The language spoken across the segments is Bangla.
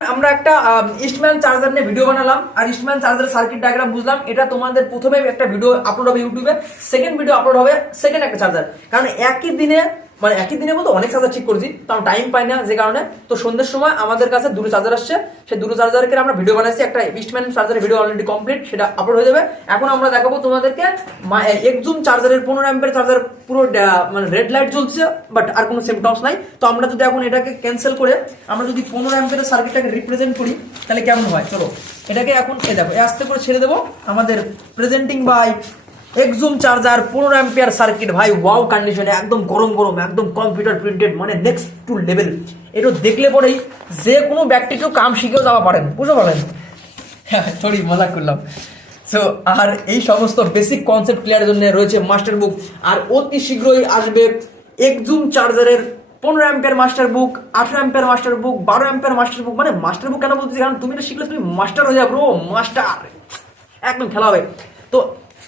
আমরা একটা ইস্টম্যান চার্জার নিয়ে ভিডিও বানালাম। আর ইস্টম্যান চার্জার সার্কিট ডায়াগ্রাম বুঝলাম। এটা তোমাদের প্রথমে একটা ভিডিও আপলোড হবে ইউটিউবে সেকেন্ড ভিডিও আপলোড হবে সেকেন্ড একটা চার্জার কারণ একই দিনে মানে একই দিনে বলতে অনেক চার্জার ঠিক করেছি কারণ টাইম পাই না যে কারণে। তো সন্ধ্যের সময় আমাদের কাছে দুটো চার্জার আসছে। সেই দুটো চার্জারকে আমরা ভিডিও বানাইছি, একটা ইস্টম্যান চার্জারের ভিডিও অলরেডি কমপ্লিট সেটা আপলোড হয়ে যাবে। এখন আমরা দেখাবো তোমাদেরকে একজুম চার্জারের পনেরো অ্যাম্পের চার্জার পুরো মানে রেড লাইট জ্বলছে বাট আর কোনো সিমটমস নাই। তো আমরা যদি এখন এটাকে ক্যান্সেল করে, আমরা যদি পনেরো অ্যাম্পের সার্কিটটাকে রিপ্রেজেন্ট করি, তাহলে কেমন হয়? চলো, এটাকে এখন, এ দেখো আস্তে করে ছেড়ে দেবো। আমাদের প্রেজেন্টিং বাই এক্সুম চার্জার পনেরো অ্যাম্পিয়ার সার্কিট ভাই ওয়াও কন্ডিশনে একদম গরম গরম, একদম কম্পিউটার প্রিন্টেড মানে নেক্সট টু লেভেল এটা দেখলে পরেই যে কোনো ব্যক্তিকেও কাম শিখেও যাওয়া পারেন, বুঝতে পারলেন? সরি মজাক করলাম। সো আর এই সমস্ত বেসিক কনসেপ্ট ক্লিয়ারের জন্য রয়েছে মাস্টার বুক আর অতি শীঘ্রই আসবে একজুম চার্জারের পনেরো অ্যাম্পিয়ার মাস্টার বুক আঠারো অ্যাম্পিয়ার মাস্টার বুক বারো অ্যাম্পিয়ার মাস্টার বুক মানে মাস্টার বুক কেন বলতেছি? কারণ তুমি এটা শিখলে তুমি মাস্টার হয়ে যাবে মাস্টার একদম খেলা হবে। তো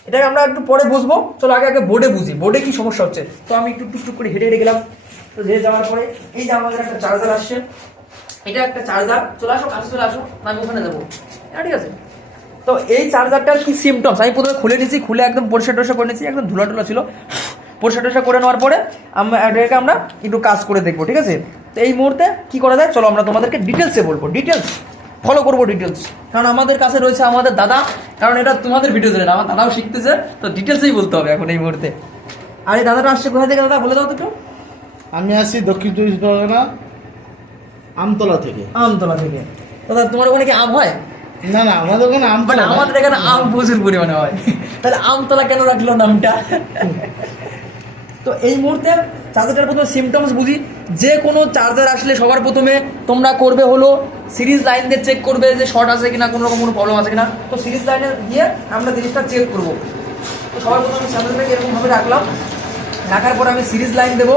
এটাকে আমরা একটু পরে বুঝব। চলো আগে আগে বোর্ডে বুঝি। বোর্ডে কি সমস্যা হচ্ছে? তো আমি একটু টুকটুক করে হেঁটে হেঁটে গেলাম। তো হেঁটে যাওয়ার পরে এই যে আমাদের একটা চার্জার আসছে। এটা একটা চার্জার চলে আসো কাছে চলে আসো আমি ওখানে যাব হ্যাঁ ঠিক আছে। তো এই চার্জারটার কি সিমটমস আমি প্রথমে খুলে নিয়েছি খুলে একদম পরিষ্কার টরিষ্কার করে নিয়েছি একদম ধুলা টুলা ছিল। পরিষ্কার টরিষ্কার করে নেওয়ার পরে আমরা এটাকে আমরা একটু কাজ করে দেখব, ঠিক আছে? তো এই মুহূর্তে কি করা যায়? চলো আমরা তোমাদেরকে ডিটেলসে বলব। ডিটেলস ফলো করব ডিটেলস কারণ আমাদের কাছে রয়েছে আমাদের দাদা কারণ এটা তোমাদের ভিডিও দিলেন আমার দাদাও শিখতেছে তো ডিটেলসেই বলতে হবে এখন এই মুহূর্তে। আর এই দাদাটা আসছে কোথা থেকে? দাদা বলে দাও তো একটু। আমি আসছি দক্ষিণ চব্বিশ পরগনা আমতলা থেকে। আমতলা থেকে। দাদা তোমার ওখানে কি আম হয়? না না আমাদের ওখানে বাট আমতলা না। আমাদের এখানে আম প্রচুর পরিমাণে হয়। তাহলে আমতলা কেন রাখল নামটা? তো এই মুহূর্তে চার্জারটার প্রথমে সিমটমস বুঝি। যে কোনো চার্জার আসলে সবার প্রথমে তোমরা করবে হলো সিরিজ লাইন দিয়ে চেক করবে যে শর্ট আছে কিনা, কোনো রকম কোনো প্রবলেম আছে কিনা। তো সিরিজ লাইনে গিয়ে আমরা জিনিসটা চেক করব। তো সবার প্রথমে আমি চার্জারটাকে এরকমভাবে রাখলাম। রাখার পর আমি সিরিজ লাইন দেবো।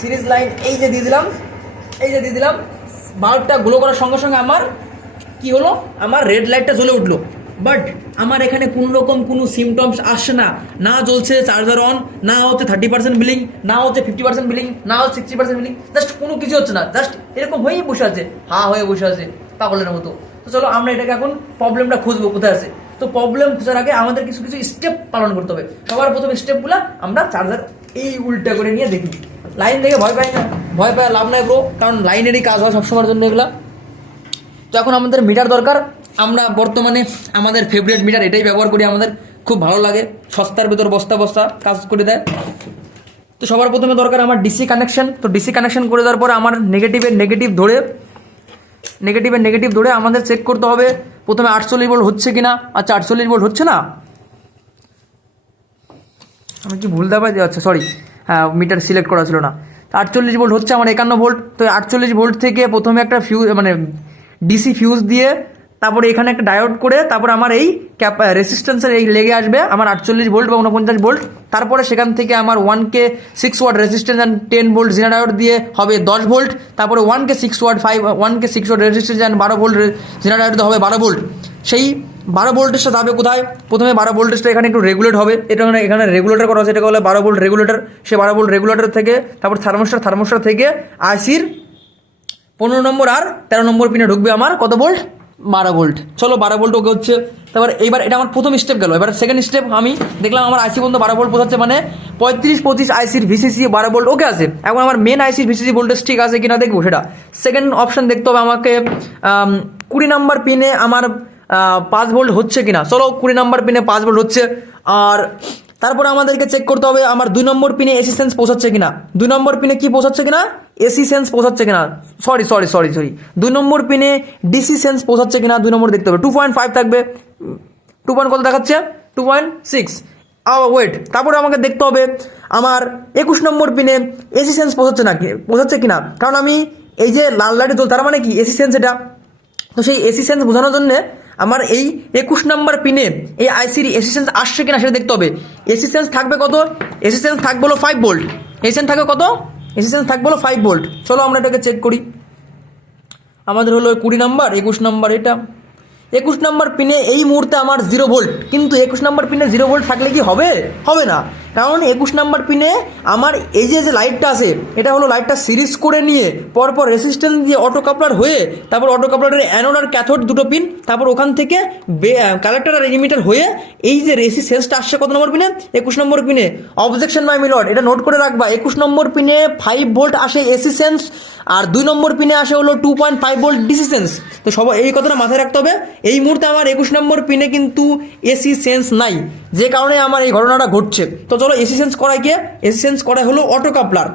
সিরিজ লাইন এই যে দিয়ে দিলাম, এই যে দিয়ে দিলাম। বাল্বটা গ্লো করার সঙ্গে সঙ্গে আমার কি হলো? আমার রেড লাইটটা জ্বলে উঠল। বাট আমার এখানে কোনো রকম কোনো সিমটমস আসছে না। না জ্বলছে চার্জার অন না হচ্ছে থার্টি পার্সেন্ট বিলিং না হচ্ছে ফিফটি পার্সেন্ট বিলিং না হচ্ছে সিক্সটি পার্সেন্ট বিলিং জাস্ট কোনো কিছু হচ্ছে না। জাস্ট এরকম হয়েই বসে আছে, হা হয়ে বসে আছে পাগলের মতো। তো চলো আমরা এটাকে এখন প্রবলেমটা খুঁজবো, কোথায় আছে? তো প্রবলেম খোঁজার আগে আমাদের কিছু কিছু স্টেপ পালন করতে হবে। সবার প্রথম স্টেপগুলো আমরা চার্জার এই উল্টা করে নিয়ে দেখি। লাইন দেখে ভয় পাই না, ভয় পায় লাভ নাই ব্রো কারণ লাইনেরই কাজ হয় সবসময়ের জন্য এগুলা। তো এখন আমাদের মিটার দরকার। আমরা বর্তমানে আমাদের ফেভারিট মিটার এটাই ব্যবহার করি, আমাদের খুব ভালো লাগে। সস্তার ভেতর বস্তা বস্তা কাজ করে দেয়। তো সবার প্রথমে দরকার আমার ডিসি কানেকশন তো ডিসি কানেকশন করে দেওয়ার পরে আমার নেগেটিভের নেগেটিভ ধরে নেগেটিভের নেগেটিভ ধরে আমাদের চেক করতে হবে। প্রথমে আটচল্লিশ ভোল্ট হচ্ছে কিনা? আচ্ছা আটচল্লিশ ভোল্ট হচ্ছে না? আমি কি ভুল দাবাই আচ্ছা সরি হ্যাঁ মিটার সিলেক্ট করা ছিল না। আটচল্লিশ ভোল্ট হচ্ছে আমার একান্ন ভোল্ট তো আটচল্লিশ ভোল্ট থেকে প্রথমে একটা ফিউজ মানে ডিসি ফিউজ দিয়ে তারপরে এখানে একটা ডায়োড করে তারপর আমার এই ক্যাপ রেসিস্ট্যান্সের এই লেগে আসবে, আমার আটচল্লিশ ভোল্ট বা উনপঞ্চাশ ভোল্ট তারপরে সেখান থেকে আমার one K six watt resistance and ten volt zener diode দিয়ে হবে দশ ভোল্ট তারপরে one K six watt five one K six watt resistance and বারো ভোল্ট জিনা ডায়োড হবে বারো ভোল্ট সেই বারো ভোল্টেজটা যাবে কোথায়? প্রথমে বারো ভোল্টেজটা এখানে একটু রেগুলেট হবে। এটা এখানে রেগুলেটর করা আছে এটাকে বলে বারো ভোল্ট রেগুলেটর সে বারো ভোল্ট রেগুলেটর থেকে, তারপর থার্মোস্টার থার্মোস্টার থেকে আইসির পনেরো নম্বর আর তেরো নম্বর পিনে ঢুকবে আমার। কত ভোল্ট বারো ভোল্ট। চলো বারো ভোল্ট ওকে হচ্ছে, তারপর এইবার এটা আমার প্রথম স্টেপ গেল। এবার সেকেন্ড স্টেপ আমি দেখলাম আমার আইসি বন্ধু বারো ভোল্ট বোঝাচ্ছে মানে পঁয়ত্রিশ পঁচিশ আইসির ভিসিসি বারো ভোল্ট ওকে আছে। এখন আমার মেন আইসির ভিসিসি ভোল্টেজ ঠিক আছে কিনা দেখব সেটা। সেকেন্ড অপশন দেখতে হবে আমাকে কুড়ি নাম্বার পিনে আমার পাঁচ ভোল্ট হচ্ছে কিনা। চলো কুড়ি নাম্বার পিনে পাঁচ ভোল্ট হচ্ছে। আর তারপরে আমাদেরকে চেক করতে হবে আমার দুই নম্বর পিনে এসি সেন্স পৌঁছাচ্ছে কিনা। দুই নম্বর পিনে কি পৌঁছাচ্ছে কিনা? এসি সেন্স পৌঁছাচ্ছে কিনা? সরি সরি সরি সরি দুই নম্বর পিনে ডিসি সেন্স পৌঁছাচ্ছে কিনা দুই নম্বর দেখতে হবে। টু পয়েন্ট ফাইভ থাকবে। টু পয়েন্ট কত দেখাচ্ছে? টু পয়েন্ট সিক্স ওয়েট তারপরে আমাকে দেখতে হবে আমার একুশ নম্বর পিনে এসি সেন্স পৌঁছাচ্ছে না পৌঁছাচ্ছে কিনা? কারণ আমি এই যে লাল লাইটে চল তার মানে কি? এসি সেন্স এটা। তো সেই এসি সেন্স বোঝানোর জন্য আমার এই একুশ নাম্বার পিনে এই আইসির এসি সেন্স আসছে কিনা সেটা দেখতে হবে। এসি সেন্স থাকবে কত? এসি সেন্স থাকবে হলো ফাইভ ভোল্ট এসি সেন্স থাকবে কত? সেন্স থাকবে হলো ফাইভ ভোল্ট চলো আমরা এটাকে চেক করি। আমাদের হলো কুড়ি নাম্বার একুশ নাম্বার এটা। একুশ নাম্বার পিনে এই মুহূর্তে আমার জিরো ভোল্ট কিন্তু একুশ নাম্বার পিনে জিরো ভোল্ট থাকলে কি হবে? হবে না। কারণ একুশ নাম্বার পিনে আমার এই যে যে লাইটটা আছে, এটা হলো লাইটটা সিরিজ করে নিয়ে পরপর রেসিস্ট্যান্স দিয়ে অটো কাপলার হয়ে তারপর অটো কাপলারের অ্যানোড আর ক্যাথোড দুটো পিন তারপর ওখান থেকে কালেক্টর আর ইমিটার হয়ে এই যে রেসিস্টেন্সটা আসছে কত নম্বর পিনে? একুশ নম্বর পিনে। অবজেকশন মাই মিলট এটা নোট করে রাখবা, একুশ নম্বর পিনে ফাইভ ভোল্ট আসে এসি সেন্স আর দুই নম্বর পিনে আসে হলো two point five volt DC sense তো সবাই এই কথাটা মাথায় রাখতে হবে। এই মুহূর্তে আমার একুশ নম্বর পিনে কিন্তু এসি সেন্স নাই, যে কারণে আমার এই ঘটনাটা ঘটছে। তো চলো এসিসেন্স করায় কে? এসি সেন্স করায় হলো অটো কাপলার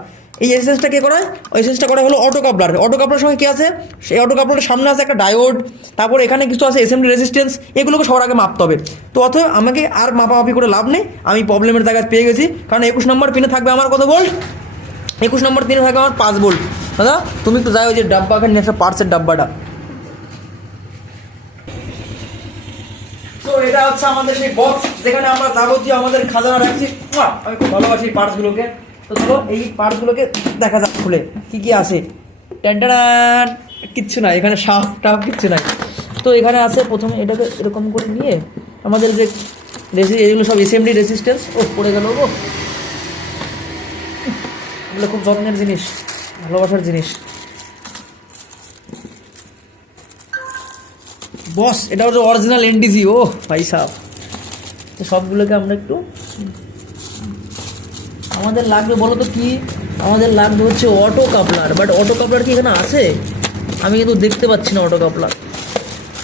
এই এসেন্সটা কে করায়? ওই এসেন্সটা করা হলো অটো কাপলার অটো কাপলার সঙ্গে কে আছে? সেই অটো কাপলারের সামনে আছে একটা ডায়োড তারপর এখানে কিছু আছে এসএমডি রেজিস্ট্যান্স এগুলোকে সবার আগে মাপতে হবে। তো অথবা আমাকে আর মাপামাপি করে লাভ নেই, আমি প্রবলেমের জায়গায় পেয়ে গেছি, কারণ একুশ নম্বর পিনে থাকবে আমার কত ভোল্ট একুশ নম্বর পিনে থাকবে আমার পাঁচ ভোল্ট দাদা, তুমি তো যাও ওই যে ডাব্বা নিয়ে আসো পার্সের ডাব্বাটা তো এটা হচ্ছে আমাদের সেই বক্স যেখানে আমরা যাবতীয় আমাদের খাজানা রাখছি। আমি খুব ভালোবাসি পার্টসগুলোকে তো চলো, এই পার্টসগুলোকে দেখা যাক খুলে, কি কি আছে। ট্যান্টান কিচ্ছু নাই, এখানে সাপ টাপ কিচ্ছু নাই। তো এখানে আছে প্রথমে এটাকে এরকম করে নিয়ে, আমাদের যে রেসি এগুলো সব এসএমডি রেসিস্ট্যান্স ও, পড়ে গেল ও এগুলো খুব যত্নের জিনিস, ভালোবাসার জিনিস। বস এটা হচ্ছে অরিজিনাল এনডিজি ও ভাই সাহ তো সবগুলোকে আমরা একটু আমাদের লাগবে বলো তো কি? আমাদের লাগবে হচ্ছে auto coupler but auto coupler কি এখানে আছে? আমি কিন্তু দেখতে পাচ্ছি না অটো কাপলার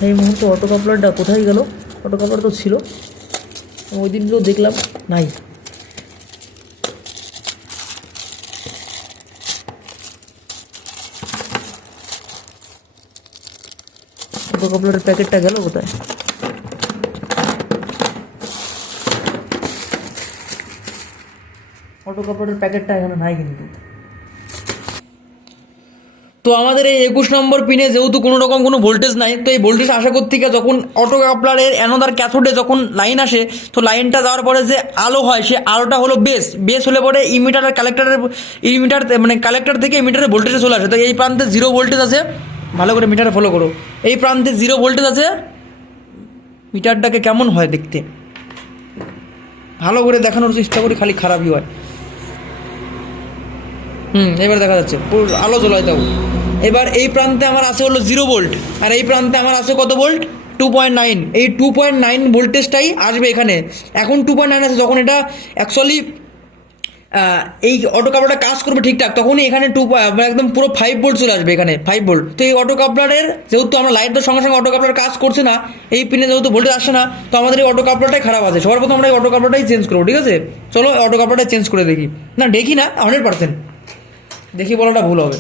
এই মুহূর্তে অটো কাপলারটা কোথায় গেল? অটো কাপলার তো ছিল। ওই দিনগুলো দেখলাম, নাই। অটো কাপলারের প্যাকেটটা গেল কোথায়? অটো কাপড়ের প্যাকেটটা এখানে নাই কিন্তু। তো আমাদের এই একুশ নম্বর পিনে যেহেতু কোনো রকম কোনো ভোল্টেজ নাই, তো এই ভোল্টেজ আশা করতে গিয়ে যখন অটো কাপলারের অ্যানোদার ক্যাথোডে যখন লাইন আসে, তো লাইনটা যাওয়ার পরে যে আলো হয়, সে আলোটা হলো বেস বেস হলে পরে ইমিটার আর কালেক্টরের ইমিটার মানে কালেক্টার থেকে ইমিটারের ভোল্টেজে চলে আসে। তো এই প্রান্তে জিরো ভোল্টেজ আছে। ভালো করে মিটারে ফলো করো। এই প্রান্তে জিরো ভোল্টেজ আছে। মিটারটাকে কেমন হয় দেখতে? ভালো করে দেখানোর চেষ্টা করি, খালি খারাপই হয়। হুম, এবার দেখা যাচ্ছে। আলো জ্বলায় দাও এবার এই প্রান্তে আমার আছে হলো জিরো ভোল্ট আর এই প্রান্তে আমার আছে কত ভোল্ট টু পয়েন্ট নাইন এই টু পয়েন্ট নাইন ভোল্টেজটাই আসবে এখানে। এখন টু পয়েন্ট নাইন আছে, যখন এটা অ্যাকচুয়ালি এই অটো কাপড়টা কাজ করবে ঠিকঠাক, তখনই এখানে টু একদম পুরো ফাইভ বোল্ট চলে আসবে এখানে ফাইভ বোল্ট তো এই অটো কাপড়ের যেহেতু আমরা লাইটের সঙ্গে সঙ্গে অটো কাপড় কাজ করছে না, এই পিনে যেহেতু ভোল্টেজ আসছে না, তো আমাদের এই অটো কাপড়টাই খারাপ আছে। সবার প্রথম আমরা এই অটো কাপড়টাই চেঞ্জ করব, ঠিক আছে? চলো অটো কাপড়টা চেঞ্জ করে দেখি। না দেখি না হান্ড্রেড পার্সেন্ট দেখি বলাটা ভুল হবে।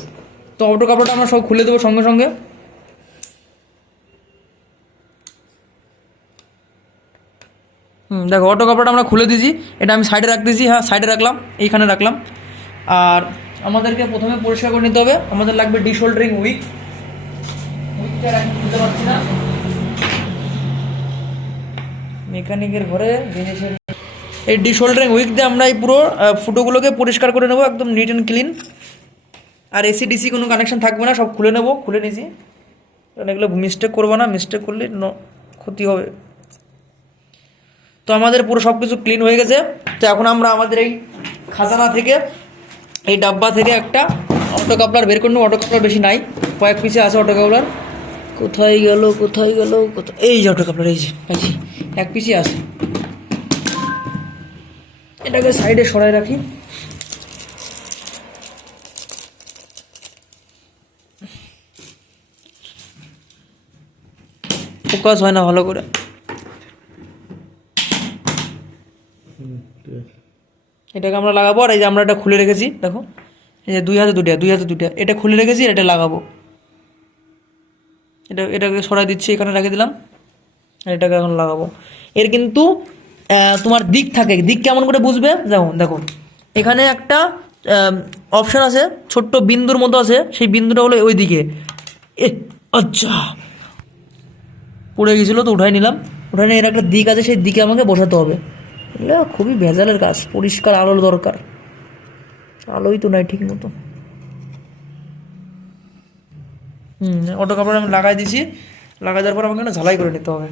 তো অটো কাপড়টা আমরা সব খুলে দেবো সঙ্গে সঙ্গে। হুম, দেখো অটো কাপড়টা আমরা খুলে দিয়েছি। এটা আমি সাইডে রাখতেছি হ্যাঁ সাইডে রাখলাম, এইখানে রাখলাম। আর আমাদেরকে প্রথমে পরিষ্কার করে নিতে হবে। আমাদের লাগবে ডিশোল্ডারিং উইক উইকটা খুলতে পারছি না। মেকানিকের ঘরে জিনিসের এই ডিশোল্ডারিং উইক দিয়ে আমরা এই পুরো ফুটোগুলোকে পরিষ্কার করে নেব, একদম নিট অ্যান্ড ক্লিন আর এসি ডিসি কোনো কানেকশন থাকবে না, সব খুলে নেব, খুলে নিয়েছি। কারণ এগুলো মিস্টেক করব না মিস্টেক করলে ক্ষতি হবে। তো আমাদের পুরো সব কিছু ক্লিন হয়ে গেছে। তো এখন আমরা আমাদের এই খাজানা থেকে, এই ডাব্বা থেকে একটা অটো কাপলার বের করে নেব। অটো কাপলার বেশি নাই, কয়েক পিসে আছে অটো কাপলার কোথায় গেল কোথায় গেল, কোথায় এই যে অটো কাপলার এই যে, পাইছি। এক পিসই আছে। এটাকে সাইডে সরাই রাখি। ফোকাস হয় না ভালো করে। এটাকে আমরা লাগাবো আর এই যে আমরা এটা খুলে রেখেছি, দেখো। এই যে দুই হাতে দুটা দুই হাতে দুটা এটা খুলে রেখেছি এটা লাগাবো। এটা, এটাকে সরাই দিচ্ছি, এখানে রেখে দিলাম। আর এটাকে এখন লাগাবো। এর কিন্তু তোমার দিক থাকে। দিক কেমন করে বুঝবে? দেখো দেখো। এখানে একটা অপশান আছে, ছোট্ট বিন্দুর মতো আছে। সেই বিন্দুটা হলো ওই দিকে। এ আচ্ছা। পড়ে গেছিল তো উঠাই নিলাম। উঠাই নিয়ে এর একটা দিক আছে, সেই দিকে আমাকে বসাতে হবে। এগুলো খুবই ভেজালের কাজ, পরিষ্কার আলোর দরকার। আলোই তো নাই ঠিক মতো। হুম, অটো কাপড় আমি লাগাই দিছি, লাগাই দেওয়ার পর আমাকে ঝালাই করে নিতে হবে।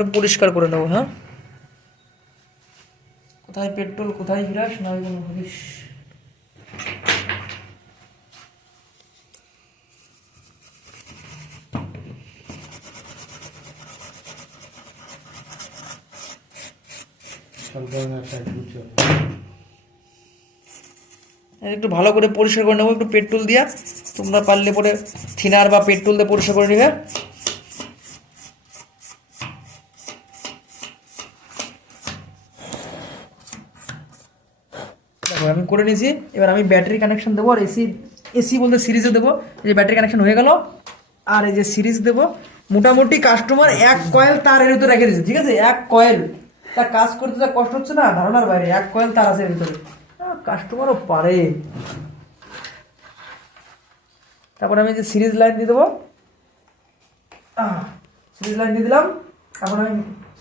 ওটা পরিষ্কার করে নেব হ্যাঁ? কোথায় পেট্রোল কোথায় ফিরাস না ওই কোনো হরিস একটু ভালো করে পরিষ্কার করে নেব একটু পেট্রোল দিয়া। তোমরা পারলে পরে থিনার বা পেট্রোল দিয়ে পরিষ্কার করে নিবে দেখো আমি করে নিয়েছি। এবার আমি ব্যাটারি কানেকশন দেবো, আর এসি এসি বলতে সিরিজে দেবো। এই যে ব্যাটারি কানেকশন হয়ে গেল, আর এই যে সিরিজ দেবো। মোটামুটি কাস্টমার এক কয়েল তার এর ভিতরে রেখে দিয়েছে, ঠিক আছে? এক কয়েল তা কাজ করতে যা কষ্ট হচ্ছে না, ধারণার বাইরে, এক কয়েল তার আছে এর ভিতরে। কাস্টমারও পারে। তারপরে আমি যে সিরিজ লাইন দিয়ে দেবো। সিরিজ লাইন দিয়ে দিলাম। এখন আমি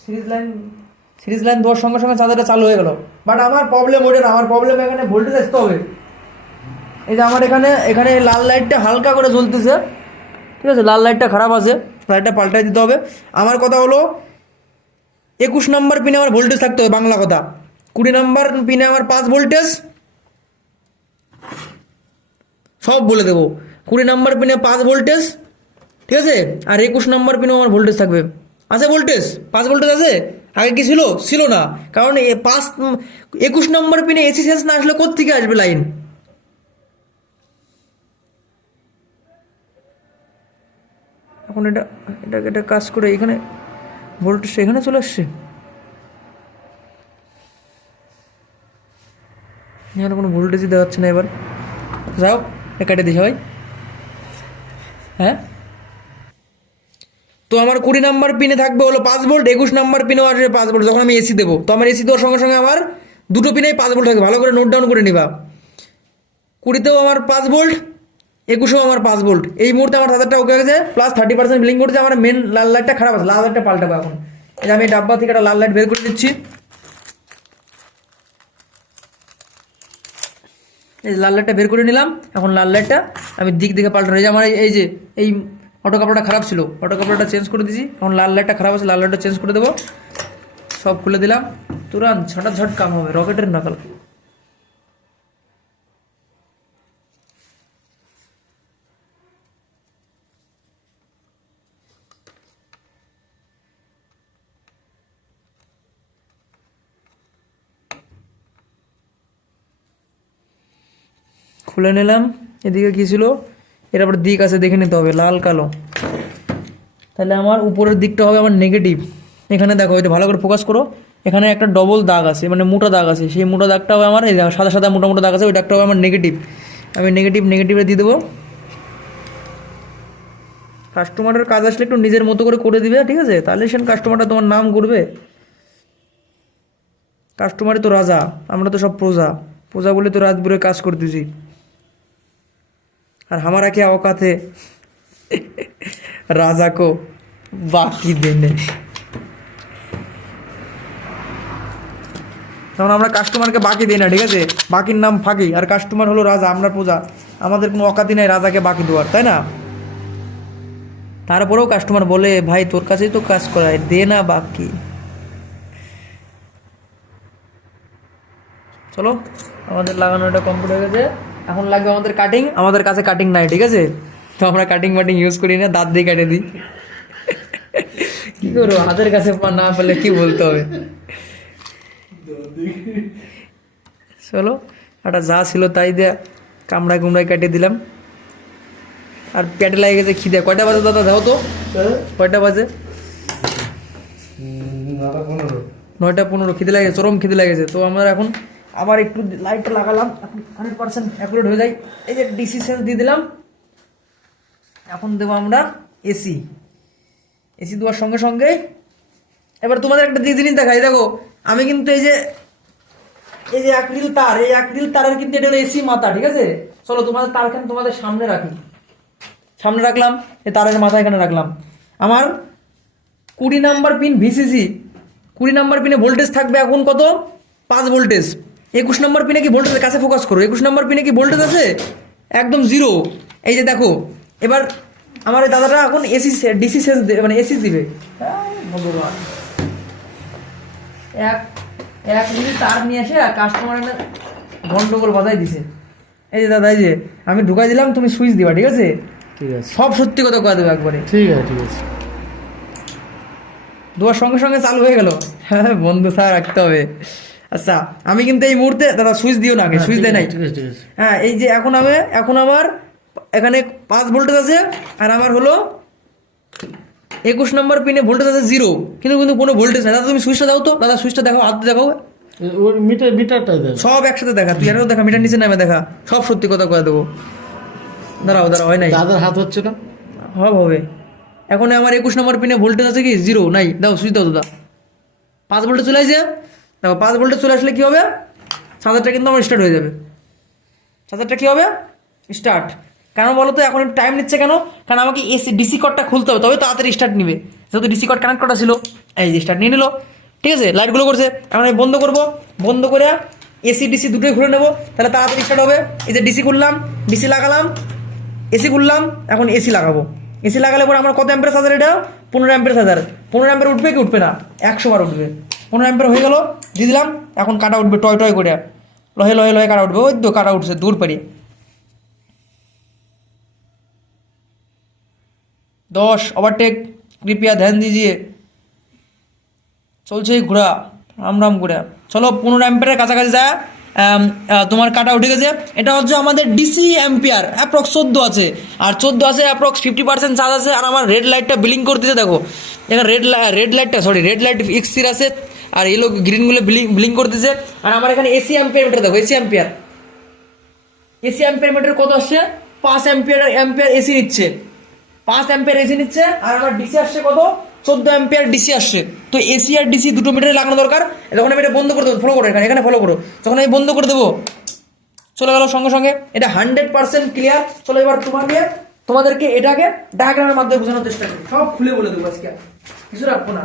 সিরিজ লাইন সিরিজ লাইন দেওয়ার সঙ্গে সঙ্গে চার্জারটা চালু হয়ে গেল। বাট আমার প্রবলেম ওটা না, আমার প্রবলেম এখানে ভোল্টেজ আসতে হবে। এই যে আমার এখানে এখানে লাল লাইটটা হালকা করে জ্বলতেছে। ঠিক আছে, লাল লাইটটা খারাপ আছে লাইটটা পাল্টাই দিতে হবে। আমার কথা হলো, একুশ নম্বর পিনে আমার ভোল্টেজ থাকতে হবে, বাংলা কথা। কুড়ি নম্বর পিনে আমার পাঁচ ভোল্টেজ সব বলে দেবো। কুড়ি নম্বর পিনে পাঁচ ভোল্টেজ ঠিক আছে? আর একুশ নম্বর পিনেও আমার ভোল্টেজ থাকবে। আছে ভোল্টেজ পাঁচ ভোল্টেজ আছে? আগে কি ছিল? ছিল না। কারণ এ পাঁচ একুশ নম্বর পিনে এসি সেন্স না আসলে কোথেকে আসবে লাইন? এখন এটা এটা এটা কাজ করে এখানে ভোল্টেজ এখানে চলে আসছে। এখানে কোনো ভোল্টেজই দেওয়া যাচ্ছে না এবার। যাও কেটে দিই সবাই। হ্যাঁ? তো আমার কুড়ি নাম্বার পিনে থাকবে হলো পাঁচ ভোল্ট একুশ নাম্বার পিনেও আসবে পাঁচ ভোল্ট যখন আমি এসি দেবো। তো আমার এসি দেওয়ার সঙ্গে সঙ্গে আমার দুটো পিনেই পাঁচ ভোল্ট থাকবে। ভালো করে নোট ডাউন করে নিবা। কুড়িতেও আমার পাঁচ ভোল্ট একুশেও আমার পাঁচ ভোল্ট এই মুহূর্তে আমার হাজারটা ওকে গেছে প্লাস থার্টি পার্সেন্ট বিলিং করছে, আমার মেন লাল লাইটটা খারাপ আছে, লাল লাইটটা পাল্টাবো এখন। যে আমি ডাব্বা থেকে একটা লাল লাইট বের করে দিচ্ছি। এই লাল লাইটটা বের করে নিলাম, এখন লাল লাইটটা আমি দিক দিকে পাল্টানো। এই যে আমার এই যে এই অটো কাপড়টা খারাপ ছিল। অটো কাপড়টা চেঞ্জ করে দিয়েছি। এখন লাল লাইটটা খারাপ আছে, লাল লাইটটা চেঞ্জ করে দেবো। সব খুলে দিলাম। তুরান্ত ছটা ঝট কাম হবে, রকেটের নাকাল খুলে নিলাম। এদিকে কী ছিল? এর আবার দিক আছে, দেখে নিতে হবে, লাল, কালো। তাহলে আমার উপরের দিকটা হবে আমার নেগেটিভ এখানে দেখো এটা ভালো করে ফোকাস করো, এখানে একটা ডবল দাগ আছে মানে মোটা দাগ আছে। সেই মোটা দাগটা হবে আমার, এই সাদা সাদা মোটা মোটা দাগ আছে, ওই দাগটা হবে আমার নেগেটিভ আমি নেগেটিভ নেগেটিভে দিয়ে দেবো। কাস্টমারের কাজ আসলে একটু নিজের মতো করে করে দিবে, ঠিক আছে? তাহলে সে কাস্টমারটা তোমার নাম করবে কাস্টমারই তো রাজা, আমরা তো সব প্রজা। প্রজা বলে তো রাতভরে কাজ করতেছি আর हमारा क्या औकात है राजा को बाकी देने তখন আমরা কাস্টমারকে বাকি দিই না ঠিক আছে বাকির নাম ফাঁকি আর কাস্টমার হলো রাজা আমরা প্রজা আমাদের কোনো অকাতি নাই রাজাকে বাকি দেওয়ার তাই না তারপরেও কাস্টমার বলে ভাই তোর কাছেই তো কাজ করায় দে না বাকি চলো আমাদের লাগানোটা কমপ্লিট হয়ে গেছে এখন লাগবে আমাদের কাটিং আমাদের কাছে কাটিং নাই ঠিক আছে? তো আমরা কাটিং মাটিং ইউজ করি না দাঁত দিয়ে কেটে দিই। কি করব হাতের কাছে পা না পেলে কি বলতে হবে? চলো একটা যা ছিল তাই দেয়া কামড়ায় কুমড়ায় কেটে দিলাম। আর পেটে লাগে গেছে খিদে। কয়টা বাজে দাদা দাও তো? কয়টা বাজে? পনেরো। নয়টা পনেরো খিদে লাগে চরম খিদে লাগেছে। তো আমরা এখন আবার একটু লাইটটা লাগালাম, এখন হান্ড্রেড পার্সেন্ট অ্যাকুরেট হয়ে যায়। এই যে ডিসি সেন্স দিয়ে দিলাম। এখন দেবো আমরা এসি এসি দেওয়ার সঙ্গে সঙ্গে এবার তোমাদের একটা জিনিস দেখাই। দেখো, আমি কিন্তু এই যে এই যে অ্যাক্রিল তার, এই অ্যাক্রিল তারের কিন্তু এটা হলো এসি মাথা, ঠিক আছে? চলো তোমাদের তারখান তোমাদের সামনে রাখি। সামনে রাখলাম, এই তারের মাথা এখানে রাখলাম। আমার কুড়ি নাম্বার পিন ভিসিসি কুড়ি নাম্বার পিনে ভোল্টেজ থাকবে এখন কত? পাঁচ ভোল্টেজ একুশ নম্বর পিনে কি ভোল্টেজের কাছে ফোকাস করো? একুশ নম্বর পিনে কি ভোল্টেজ আছে? একদম জিরো এই যে দেখো এবার আমার এই দাদাটা এখন এসি ডিসি সেন্স দেবে মানে এসি দিবে। ভগবান এক এক মিনিট তার নিয়ে এসে কাস্টমার গন্ডগোল বাজাই দিছে। এই যে দাদা এই যে আমি ঢুকাই দিলাম তুমি সুইচ দিবা ঠিক আছে? ঠিক আছে। সব সত্যি কথা কয়ে দেবো একবারে। ঠিক আছে ঠিক আছে। দুয়ার সঙ্গে সঙ্গে চালু হয়ে গেল। হ্যাঁ বন্ধু স্যার রাখতে হবে। আচ্ছা আমি কিন্তু এই মুহূর্তে দাদা সুইচ দিও না আগে হ্যাঁ, সুইচ দেয় নাই। হ্যাঁ এই যে এখন আমি এখন আমার এখানে পাঁচ ভোল্টেজ আছে আর আমার হলো একুশ নম্বর পিনে ভোল্টেজ আছে জিরো কিন্তু কিন্তু কোনো ভোল্টেজ নাই। দাদা তুমি সুইচটা দাও তো। দাদা সুইচটা দেখো হাত দেখাও। মিটার মিটারটাই দেখ। সব একসাথে দেখা। তুই আরও দেখা মিটার নিচে নামে দেখা। সব সত্যি কথা কয়ে দেবো। দাঁড়াও দাঁড়াও হয় নাই। দাদার হাত হচ্ছে না? হবে হবে। এখন আমার একুশ নম্বর পিনে ভোল্টেজ আছে কি? জিরো নাই। দাও সুইচ দাও দাদা। পাঁচ ভোল্টেজ চলে আসছে দেখো, পাঁচ ভোল্টে চলে আসলে কী হবে? চার্জারটা কিন্তু আমার স্টার্ট হয়ে যাবে। চার্জারটা কী হবে? স্টার্ট কেন বলো তো, এখন টাইম নিচ্ছে কেন? কারণ আমাকে এসি ডিসি কডটা খুলতে হবে, তবে তাড়াতাড়ি স্টার্ট নিবে। যেহেতু ডিসি কড কানেক্ট করা ছিল, এই যে স্টার্ট নিয়ে নিল। ঠিক আছে? লাইটগুলো করছে। এখন আমি বন্ধ করব। বন্ধ করে এসি ডিসি দুটোই খুলে নেব। তাহলে তাড়াতাড়ি স্টার্ট হবে। এই যে ডিসি খুললাম ডিসি লাগালাম। এসি খুললাম, এখন এসি লাগাবো। এসি লাগালে পরে আমার কত অ্যাম্পের চার্জার এটা পনেরো অ্যাম্পের চার্জার পনেরো অ্যাম্পের উঠবে কি উঠবে না? একশো বার উঠবে। পনেরো অ্যাম্পের হয়ে গেল, দিয়ে দিলাম, এখন কাটা উঠবে, টয় টয় করে। লহে লহে লহে কাটা উঠবে, ওই তো কাটা উঠছে, দূর পারি। দশ ওভারটেক কৃপয়া ধ্যান দিজিয়ে। চলছে ঘোরা রাম রাম করে চলো, পনেরো অ্যাম্পিয়ারের কাছাকাছি যায় তোমার কাটা উঠে গেছে। এটা হচ্ছে আমাদের ডিসি অ্যাম্পিয়ার অ্যাপ্রক্স চোদ্দ আছে। আর চোদ্দ আছে অ্যাপ্রক্স ফিফটি পার্সেন্ট চার্জ আছে, আর আমার রেড লাইটটা বিলিং করতেছে দেখো। এখানে রেড রেড লাইটটা সরি রেড লাইট ইক্সির আছে। আর এলো গ্রিনগুলো বিলিং বিলিং করতেছে। আর আমার এখানে এসি অ্যাম্পিয়ার মিটার দেখো AC ampere AC ampere meter কত আসছে? পাঁচ অ্যাম্পিয়ার অ্যাম্পিয়ার এসি নিচ্ছে। পাঁচ অ্যাম্পিয়ার এসি নিচ্ছে, আর আমার ডিসি আসছে কত? চোদ্দ অ্যাম্পিয়ার ডিসি আসছে। তো এসি আর ডিসি দুটো মিটারে লাগানো দরকার। যখন আমি এটা বন্ধ করে দেবো ফলো করো এখানে এখানে ফলো করো। যখন আমি বন্ধ করে দেবো, চলে গেল সঙ্গে সঙ্গে। এটা হান্ড্রেড পার্সেন্ট ক্লিয়ার চলো এবার তোমাকে, তোমাদেরকে এটাকে ডায়াগ্রামের মাধ্যমে বোঝানোর চেষ্টা করি। সব খুলে বলে দেবো আজকে কিছু রাখব না।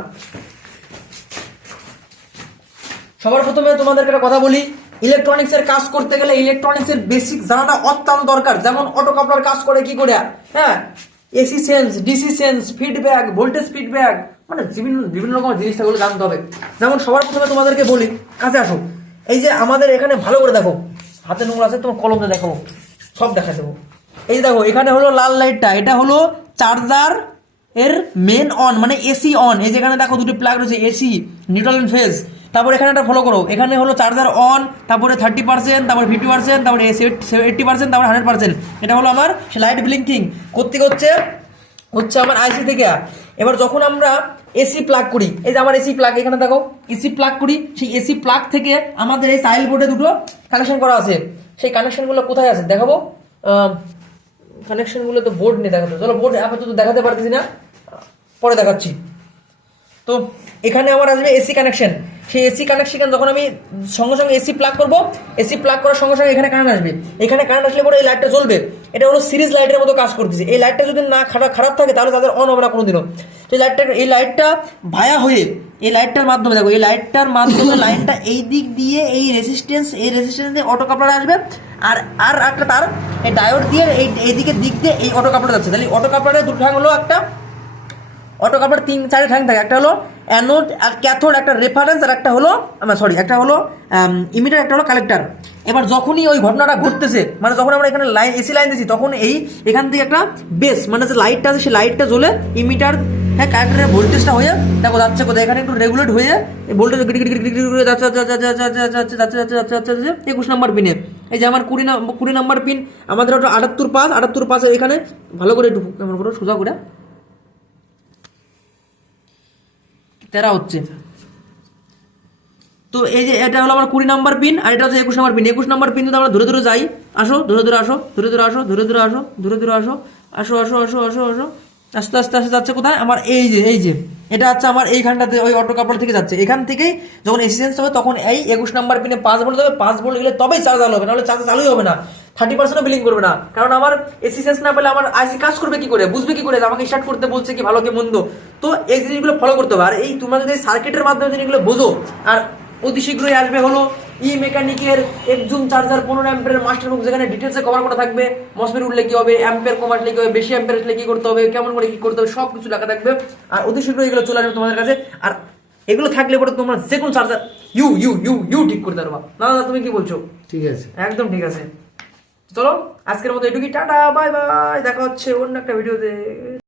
সবার প্রথমে তোমাদেরকে একটা কথা বলি ইলেকট্রনিক্স এর কাজ করতে গেলে ইলেকট্রনিক্স এর বেসিক জানাটা অত্যন্ত দরকার। যেমন অটো কাপলার কাজ করে কি করে? হ্যাঁ AC sense DC sense feedback voltage feedback মানে বিভিন্ন বিভিন্ন রকমের জিনিসগুলো জানতে হবে। যেমন সবার প্রথমে তোমাদেরকে বলি, কাছে আসো। এই যে আমাদের এখানে ভালো করে দেখো, হাতে নোংরা আছে, তোমার কলমে দেখাবো সব দেখা দেবো। এই দেখো, এখানে হলো লাল লাইটটা এটা হলো চার্জার এর মেন অন মানে এসি অন এই যেখানে দেখো দুটো প্লাগ রয়েছে এসি নিউট্রাল ফেজ তারপর এখানে একটা ফলো করো। এখানে হলো চার্জার অন তারপরে থার্টি পার্সেন্ট তারপরে ফিফটি পার্সেন্ট তারপরে এইটটি পার্সেন্ট তারপরে হান্ড্রেড পার্সেন্ট এটা হলো আমার লাইট ব্লিঙ্কিং করতে হচ্ছে হচ্ছে আমার আইসি থেকে। এবার যখন আমরা এসি প্লাগ করি, এই যে আমার এসি প্লাগ এখানে দেখো এসি প্লাগ করি, সেই এসি প্লাগ থেকে আমাদের এই সাইল বোর্ডে দুটো কানেকশন করা আছে। সেই কানেকশনগুলো কোথায় আছে? দেখাবো? কানেকশনগুলো তো বোর্ড নিয়ে দেখাতে। চলো বোর্ড আপাতত দেখাতে পারতেছি না। পরে দেখাচ্ছি। তো এখানে আমার আসবে এসি কানেকশন সেই এসি কানেকশন যখন আমি সঙ্গে সঙ্গে এসি প্লাগ করব, এসি প্লাগ করার সঙ্গে সঙ্গে এখানে কারেন্ট আসবে। এখানে কারেন্ট আসলে পরে এই লাইটটা জ্বলবে। এটা হলো সিরিজ লাইটের মতো কাজ করতেছে। এই লাইটটা যদি না খারাপ খারাপ থাকে, তাহলে তাদের অন হবে না কোনোদিনও। তো এই লাইটটা এই লাইটটা ভায়া হয়ে, এই লাইটটার মাধ্যমে দেখো, এই লাইটটার মাধ্যমে লাইনটা এই দিক দিয়ে, এই রেসিস্টেন্স এই রেসিস্টেন্স দিয়ে অটো কাপড় আসবে। আর আর একটা তার, এই ডায়োড দিয়ে এই এইদিকে দিক দিয়ে এই অটো কাপড় যাচ্ছে। তাহলে অটো কাপড়ের দুটো ঠ্যাং হলো একটা অটো কাপড় তিন চারটে ঠ্যাং থাকে। একটা হলো অ্যানোড আর ক্যাথোড একটা রেফারেন্স আর একটা হলো সরি একটা হলো ইমিটার একটা হলো কালেক্টার এবার যখনই ওই ঘটনাটা ঘটতেছে মানে যখন আমরা এখানে লাইন এসি লাইন দিচ্ছি তখন এই এখান থেকে একটা বেস মানে যে লাইটটা আছে সেই লাইটটা জ্বলে ইমিটার হ্যাঁ কারেন্টের ভোল্টেজটা হয়ে দেখো যাচ্ছে কোথায় এখানে একটু রেগুলেট হয়ে ভোল্টেজ করে যাচ্ছে যাচ্ছে যাচ্ছে যাচ্ছে যাচ্ছে যাচ্ছে যাচ্ছে যাচ্ছে একুশ নাম্বার পিনে এই যে আমার কুড়ি কুড়ি নাম্বার পিন আমাদের ওটা আটাত্তর পাঁচ আটাত্তর পাঁচ এখানে ভালো করে একটু কেমন করে সোজা করে তেরা হচ্ছে। তো এই যে এটা হলো আমার কুড়ি নাম্বার পিন, আর এটা হচ্ছে একুশ নাম্বার পিন। একুশ নাম্বার পিন আমরা ধরে ধরে যাই, আসো, ধরে ধরে আসো, ধরে ধরে আসো, ধরে ধরে আসো, ধরে ধরে আসো আসো আসো আসো আসো আসো, আস্তে আস্তে আস্তে যাচ্ছে কোথায়? আমার এই যে এই যে। এটা হচ্ছে আমার এইখানটাতে, ওই অটো কাপড় থেকে যাচ্ছে। এখান থেকেই যখন এসি চেঞ্জ হবে, তখন এই একুশ নাম্বার পিনে পাঁচ ভোল্ট দেবে পাঁচ ভোল্ট গেলে তবেই চার্জ চালু হবে, নাহলে চার্জ চালুই হবে না। থার্টি পার্সেন্টও বিলিং করবে না। কারণ আমার এসি না পেলে আমার আইসি কাজ করবে কি করে? বুঝবে কি করে? আমাকে স্টার্ট করতে বলছে কি ভালো কি মন্দ। তো এই জিনিসগুলো ফলো করতে হবে। আর এই তোমরা যদি সার্কিটের মাধ্যমে জিনিসগুলো বোঝো আর অতি শীঘ্রই আসবে হলো ই মেকানিকের একজুম চার্জার পনেরো অ্যাম্পের মাস্টার বুক যেখানে ডিটেলসে কভার করা থাকবে। মসফেট উঠলে কি হবে? অ্যাম্পের কমার কি হবে? বেশি অ্যাম্পের আসলে কি করতে হবে? কেমন করে কি করতে হবে? সব কিছু লেখা থাকবে। আর অতি শীঘ্রই এগুলো চলে আসবে তোমাদের কাছে। আর এগুলো থাকলে পরে তোমরা যে কোনো চার্জার ইউ ইউ ইউ ইউ ঠিক করতে পারবা না দাদা তুমি কি বলছো? ঠিক আছে। একদম ঠিক আছে। চলো আজকের মতো এটুকুই টাটা বাই বাই দেখা হচ্ছে অন্য একটা ভিডিওতে।